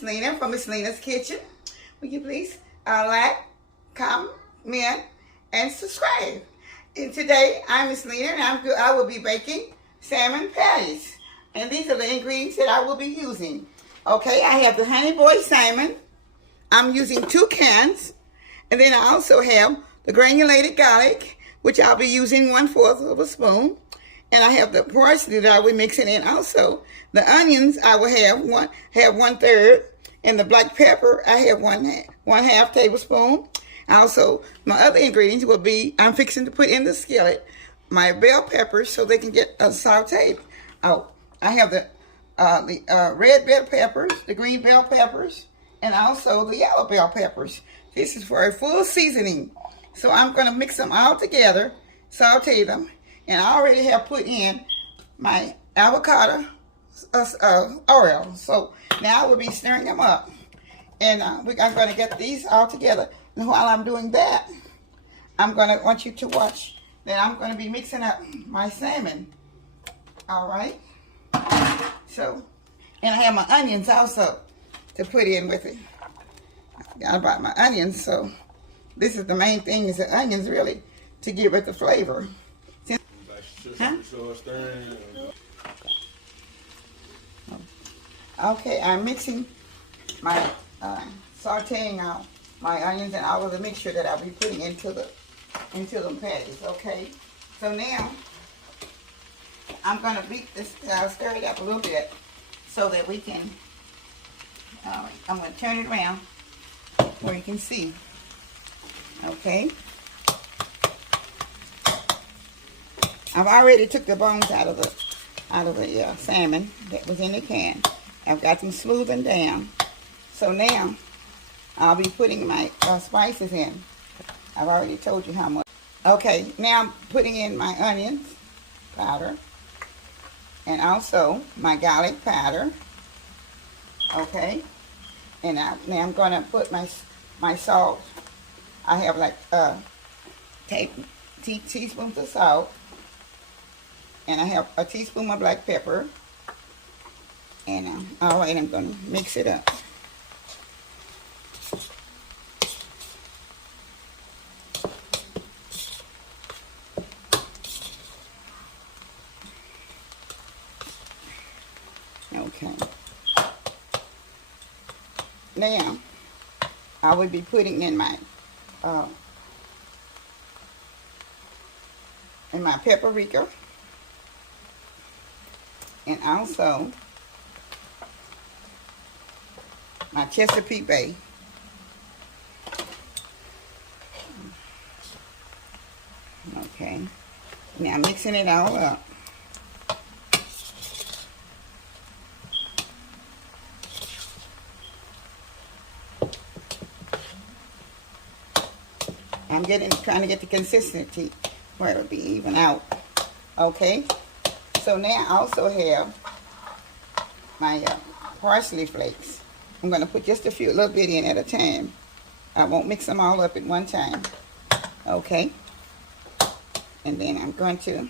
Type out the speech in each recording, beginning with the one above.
Miss Lena from Miss Lena's Kitchen. Will you please like, comment, and subscribe? And today, I'm Miss Lena, and I will be baking salmon patties. And these are the ingredients that I will be using. Okay, I have the honey boy salmon. I'm using 2 cans. And then I also have the granulated garlic, which I'll be using 1/4 of a spoon. And I have the parsley that I will be mixing in also. The onions I will have 1/3, and the black pepper I have 1/2 tablespoon. Also, my other ingredients will be, I'm fixing to put in the skillet my bell peppers so they can get sauteed. Oh, I have the red bell peppers, the green bell peppers, and also the yellow bell peppers. This is for a full seasoning. So I'm going to mix them all together, saute them, and I already have put in my avocado oil. So now I will be stirring them up. And I'm going to get these all together. And while I'm doing that, I'm going to want you to watch that I'm going to be mixing up my salmon. All right. So, and I have my onions also to put in with it. I forgot about my onions. So this is the main thing, is the onions really, to give it the flavor. Huh? Okay, I'm mixing my sauteing out my onions and all of the mixture that I'll be putting into the patties. Okay, so now I'm going to beat this, stir it up a little bit so that we can. I'm going to turn it around where you can see. Okay. I've already took the bones out of the salmon that was in the can. I've got them smoothened down. So now I'll be putting my spices in. I've already told you how much. Okay, now I'm putting in my onions powder and also my garlic powder. Okay, and now I'm going to put my salt. I have like teaspoons of salt, and I have a teaspoon of black pepper. And all right, I'm going to mix it up. Okay. Now, I will be putting in my paprika, and also my Chesapeake Bay. Okay. Now mixing it all up. I'm trying to get the consistency where it'll be even out. Okay. So now I also have my parsley flakes. I'm going to put just a little bit in at a time. I won't mix them all up at one time. Okay. And then I'm going to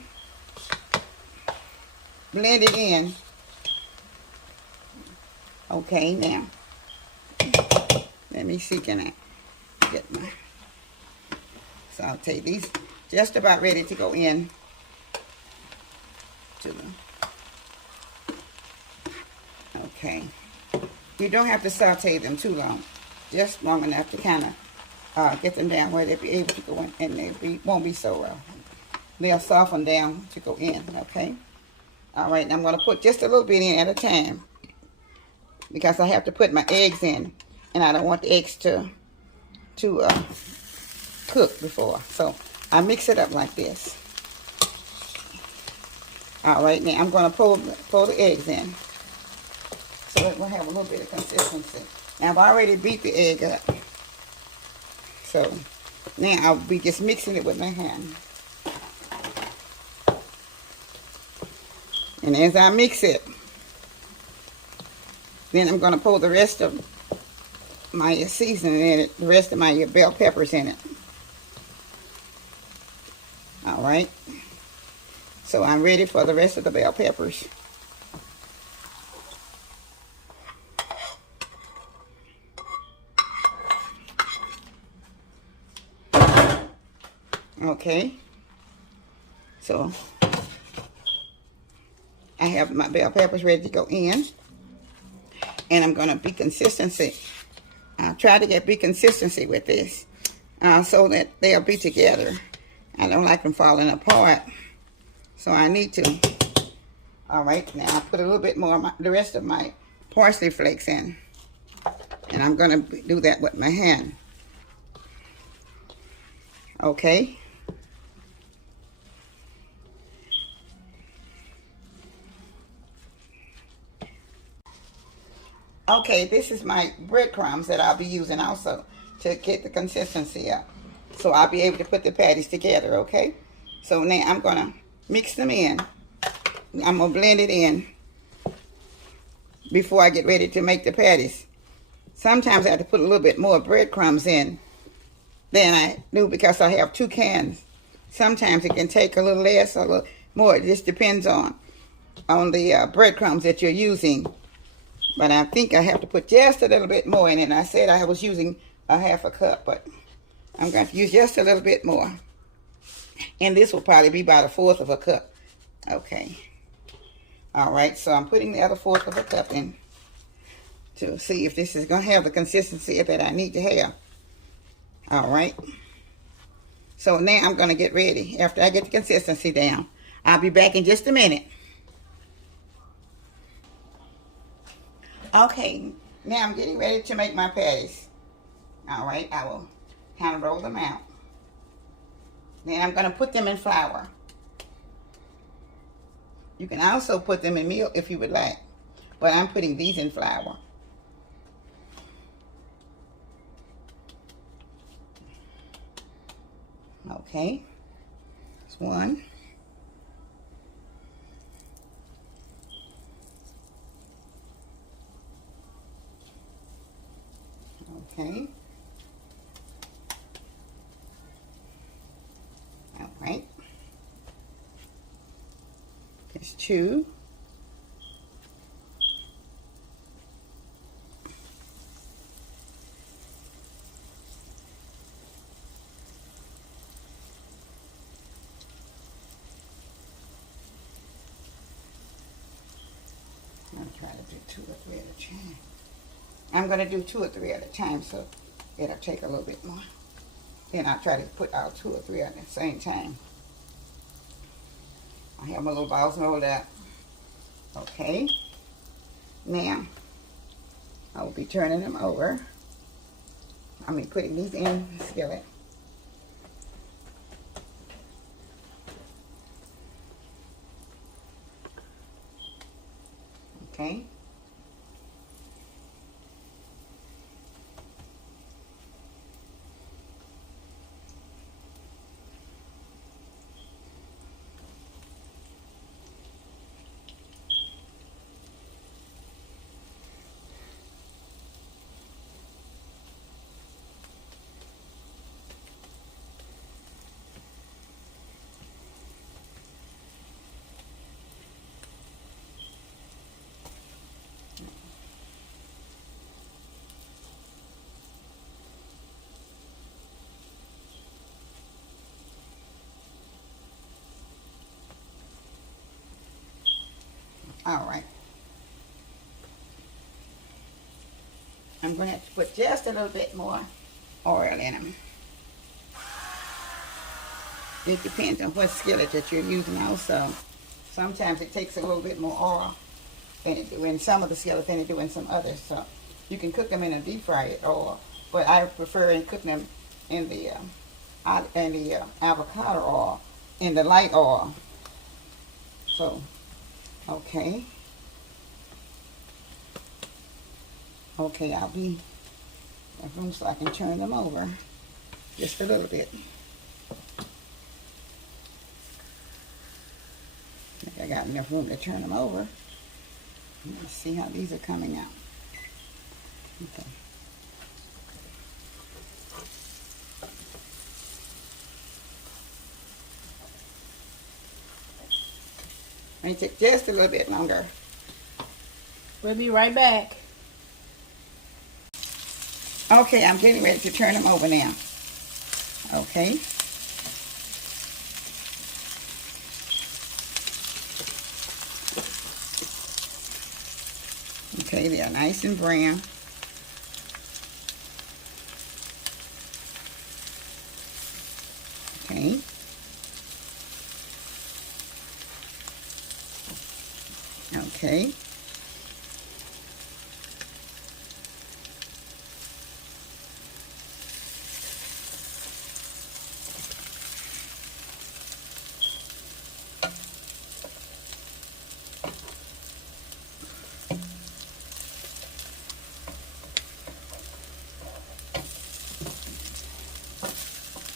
blend it in. Okay, now. Let me see, can I get my saute these just about ready to go in to the. Okay. You don't have to saute them too long, just long enough to kind of get them down where they'll be able to go in, and they won't be so they'll soften down to go in. Okay. All right. And I'm going to put just a little bit in at a time because I have to put my eggs in, and I don't want the eggs to cook before. So I mix it up like this. All right. Now I'm going to pour the eggs in. So it will have a little bit of consistency. Now I've already beat the egg up. So now I'll be just mixing it with my hand. And as I mix it, then I'm going to pour the rest of my seasoning in it, the rest of my bell peppers in it. All right. So I'm ready for the rest of the bell peppers. Okay. So I have my bell peppers ready to go in. And I'm going to be consistency. I'll try to be consistency with this so that they'll be together. I don't like them falling apart. So I need to. All right, now I put a little bit more of the rest of my parsley flakes in. And I'm going to do that with my hand. Okay. Okay, this is my breadcrumbs that I'll be using also to get the consistency up. So I'll be able to put the patties together, okay? So now I'm going to mix them in. I'm going to blend it in before I get ready to make the patties. Sometimes I have to put a little bit more breadcrumbs in than I do because I have 2 cans. Sometimes it can take a little less or a little more. It just depends on the breadcrumbs that you're using. But I think I have to put just a little bit more in it. And I said I was using a half a cup, but I'm going to use just a little bit more. And this will probably be about 1/4 of a cup. Okay. All right, so I'm putting the other 1/4 of a cup in to see if this is going to have the consistency that I need to have. All right. So now I'm going to get ready. After I get the consistency down, I'll be back in just a minute. Okay, now I'm getting ready to make my patties. All right, I will kind of roll them out. Then I'm going to put them in flour. You can also put them in meal if you would like, but I'm putting these in flour. Okay, that's one. Okay. All right. There's 2. I'm going to try to do 2 or 3 at a time. I'm going to do 2 or 3 at a time, so it'll take a little bit more. Then I'll try to put out 2 or 3 at the same time. I have my little balls rolled up. Okay. Now, I will be turning them over. Putting these in the skillet. Okay. All right. I'm going to have to put just a little bit more oil in them. It depends on what skillet that you're using also. Sometimes it takes a little bit more oil than it do in some of the skillets than it do in some others. So you can cook them in a deep fried oil, but I prefer in cooking them in the avocado oil, in the light oil. So, okay. Okay, I'll be room so I can turn them over just a little bit. I think I got enough room to turn them over. Let's see how these are coming out. Okay. May take just a little bit longer. We'll be right back. Okay, I'm getting ready to turn them over now. Okay. Okay, they are nice and brown. Okay. Okay.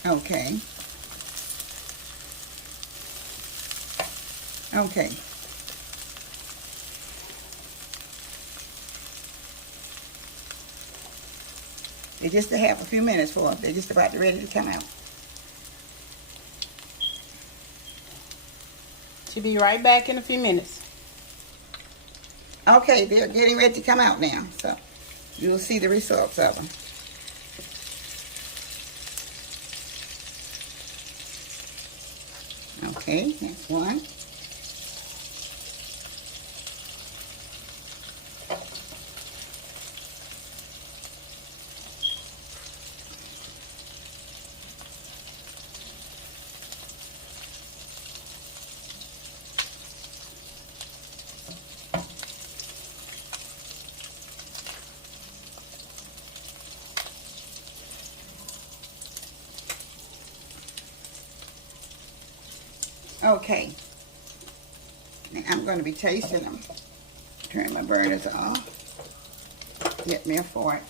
Okay. Okay. They just have a few minutes for them. They're just about ready to come out. She'll be right back in a few minutes. Okay, they're getting ready to come out now, so you'll see the results of them. Okay, that's one. Okay, now I'm going to be tasting them. Turn my burners off. Get me a fork.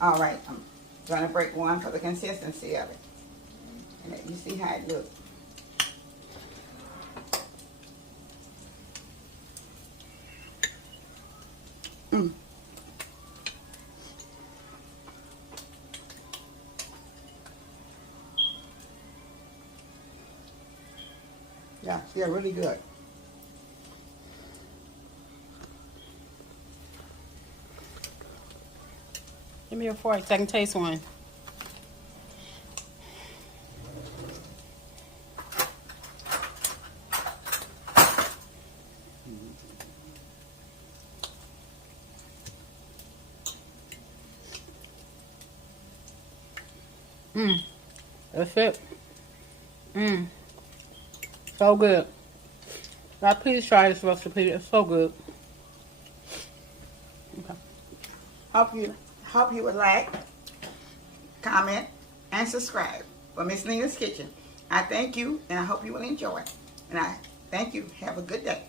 All right, I'm going to break one for the consistency of it. And let you see how it looks. Mm. Yeah, they're really good. Give me a fork so I can taste one. That's it. So good. Now please try this recipe. It's so good. Okay. Hope you would like, comment, and subscribe for Miss Lena's Kitchen. I thank you, and I hope you will enjoy. And I thank you. Have a good day.